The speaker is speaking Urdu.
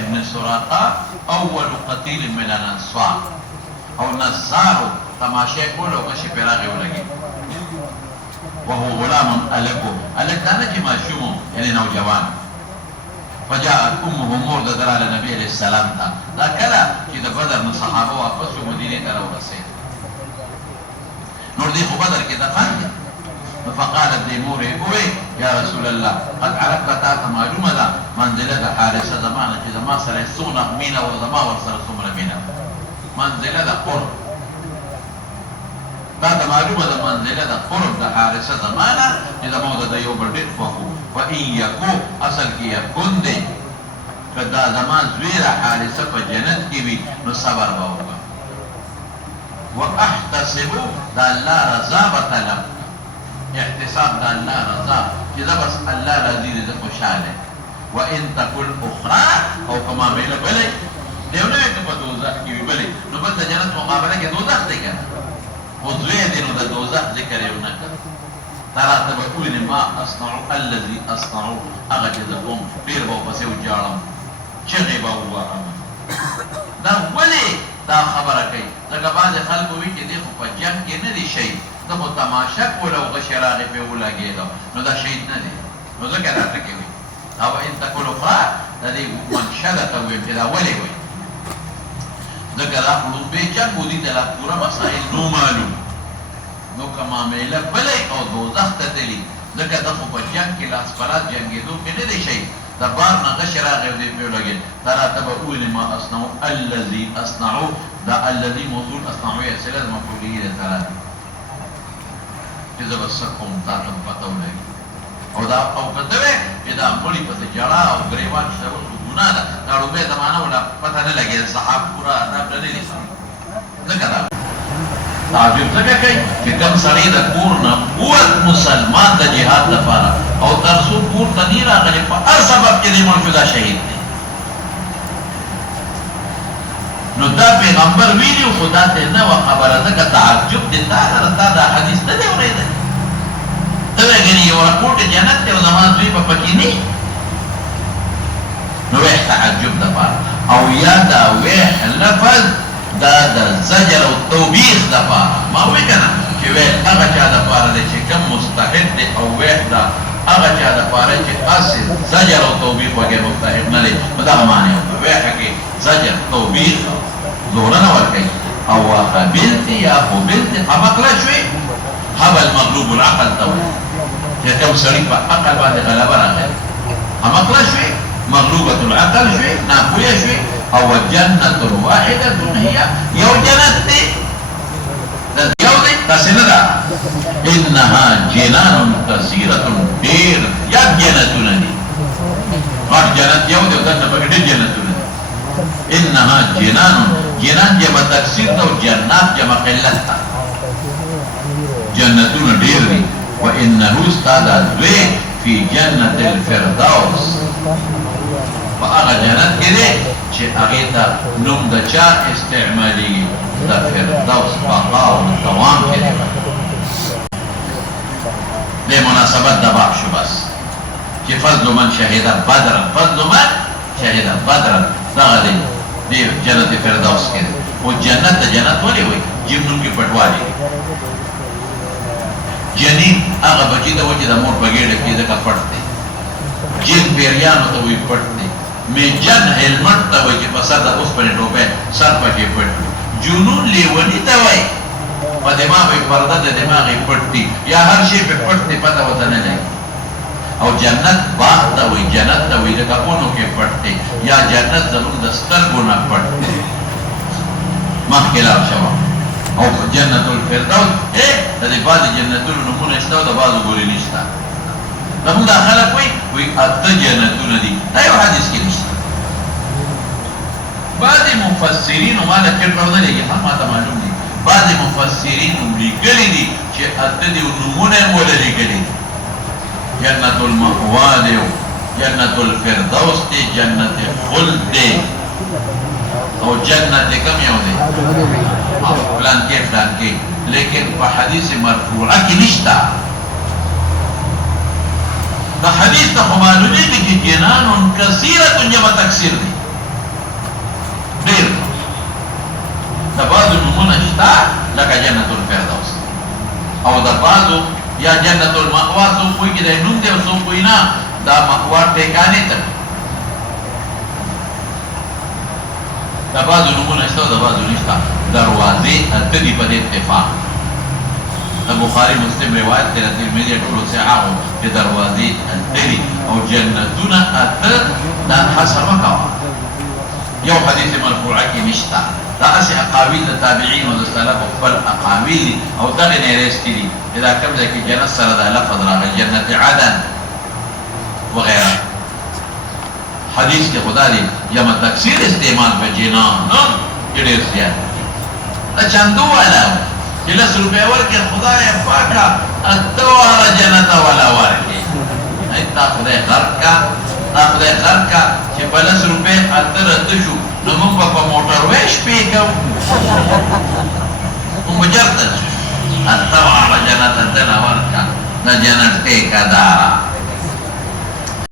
ابن سراقه اول قتيل من الانصار او نزارو تماشا کولو کشي پیراغه ولګي وهو غلام الکو الکانه چې ماشوم یعنی نوجوان فجاءت امه مور د دلال نبی علیہ السلام ته دا کله چې د بدر نو صحابه واپس مدینه ته راورسېد نور دې خو بدر کې دفن فقالت دې مور اوه یا رسول الله قد عرفت تا معلومه ده منزله د حارثه زمانه چې زما سره څونه مینه او زما ور سره څومره مینه منزله د قرب دا د معلومه د منزله د قرب د حارثه زمانه چې زما د یو بل ډېر فخو و ان یکو اصل کې یکون دی که دا زما زویره حارثه په جنت کې وي نو صبر به وکړه و احتسبو د الله رضا به طلب احتساب د الله رضا چې دا بس الله راضي دی زه خوشحاله و ان تکل اخرى او کما میله بلې دیو نه که په دوزخ کې وي بلې نو بل د جنت مقابله کې دوزخ دی که خو زوی دی نو د دوزخ ذکر یې ونه کړ ترى تبقول ما اصنع الذي اصنع هغه چې زه کوم ډېر به ورپسې وجاړم چغې به ووهم دا ولې دا خبره کوي ځکه بعضې خلکو وي چې دی خو په جنګ کې نه دی شهید ده خو تماشه کوله او غشې راغې پرې ولګېده نو دا شهید نه دی نو ځکه راته کې وي او ان تکل اخرى د دې منشه ده ته ویم چې دا ولې وایي ځکه دا خو لومبې جنګ و دي ته لا پوره مسایل نو معلوم نو که معامله بلې او دوزخ ته تلي ځکه ده خو په جنګ کې لاس پلاس جنګېدو کې نه دی شهید د بار نه غشې راغی او دې پرې ولګېد دا راته به وویلې ما اصنع الذي اصنعو دا الذي موصول اصنعو یې صله د مفعولیه ده تعالی چې زه به څه کوم تا ته پته ولګي او دا او که ته وې چې دا مړي پسې ژړا او ګرېوان شول خو ګناه ده دا لومبۍ زمانه ولا پته نه لګېده صحاب پوره ادب نه دي ځکه دا تعجب څنګه کوي چې کوم سړی د کور نه قوت مسلمان د جهاد لپاره او تر څو کور ته نه راغلی په هر سبب کې دی مړ شو دا شهید دی نو دا پیغمبر ویلي خو دا ته نه وه خبره ځکه تعجب دی تا دا حدیث نه دی اورېدلی ته وایې یو رپوټ جنت دی او زما زوی به پکې نه نو ویح تعجب دپاره او یا دا ویح لفظ دا د زجر او توبیخ دپاره ما وی کنه چې ویح هغه چا دپاره دی چې کوم مستحق دی او ویح دا هغه چا دپاره چې اصل زجر او توبیخ وګې مستحق نه دی په دغه معنی ویح کې زجر توبیخ زوره نه ورکوي او قبلت یا قبلت امقله شوې هبل مغلوب العقل ته وایي چې کوم سړي په عقل باندې غلبه راغلی امقله شوې مغلوبة العقل شوي ناپويه شوي او جنة واحدة هي يو جنت يو دي تسندا انها جنان كثيرة دير يا جنتنا دي غير جنت يو دي وذن بقى جنتنا انها جنان جمع تكسير او جنات جمع قلتها جنتنا دير دي وانه استاذ في جنة الفردوس فاغا جنت کې دی چې هغې ته نوم د چا استعمالېږي د فردوس بقا او دوام کې دی دې مناسبت د باب شو بس چې فضل من شهد بدرا دغه دی دې جنت فردوس کې دی او جنت جنت ولې وایي جیم نوم کې پټوالی جنین هغه بچي ته وایي چې د مور په ګېډه کې ځکه پټ دی جن پیریانو ته وایي پټ دی میجن هلمٹ ته وایي چې په سر د اوسپنې ټوپی سر پکې پټ وي جنون لیوني ته وایي په دماغ یې پرده د دماغ یې پټ دي یا هر شی پې پټ دی پته ورته نه لګي او جنت باغ ته وایي جنت ته وایي د کپونو کې پټ دی یا جنت زموږ د سترګو نه پټ دی مخکې لاړ شوه او جنت الفردوس د دې بعضې جنتونو نومونه شته او د بعضو ګورې نشته زموږ دا خلک وایي اته جنتونه دي دا یو حدیث کې نشته بعضې مفسرینو ما له چټ راونه لګي هم ماته معلوم دي بعضې مفسرینو لیکلي دي چې اته دي نومونه یې موله لیکلي دي جنت المأوا دی جنت الفردوس دی جنت خلد دی او جنت کم یو دی فلان کې لیکن په حدیث مرفوعه کې نشته دا حدیث ته خو معلومېږي چې جنان کثیرة جمع تکثیر دی بعضو یا جنت المأوا سو کوئی کی دا نوم دے سو کوئی نا دا مأوا ٹھکانے تک دا بعضو نمون اشتا دا بعضو نشتا دروازے اتدی پر اتفاق دا بخاری مسلم روایت تیرا ترمیدی اٹھولو سے آغو کہ دروازے اتدی او جنتون اتد دا حسر مکاوا یو حدیث مرفوعہ کی نشتا دا اسی اقاویل دا تابعین و دا سلف اقبل اقاویل او دا نیریس کی دی اذا کم دا کی جنت سر دا لفظ راغ جنت عدن وغیرہ حدیث کے خدا دی جمع تکسیر استعمال پہ جنان جڑے زیادہ دا چندو والا ہو کہ 10 روپے ورکے خدا یا پاکا اتو والا جنت والا ورکے ایتا خدا غرق کا کہ 10 روپے اتر اتشو نمون پا موٹر ویش پی کم مجرد اتو والا جنت اتنا ورکا نا جنت ٹیکا دارا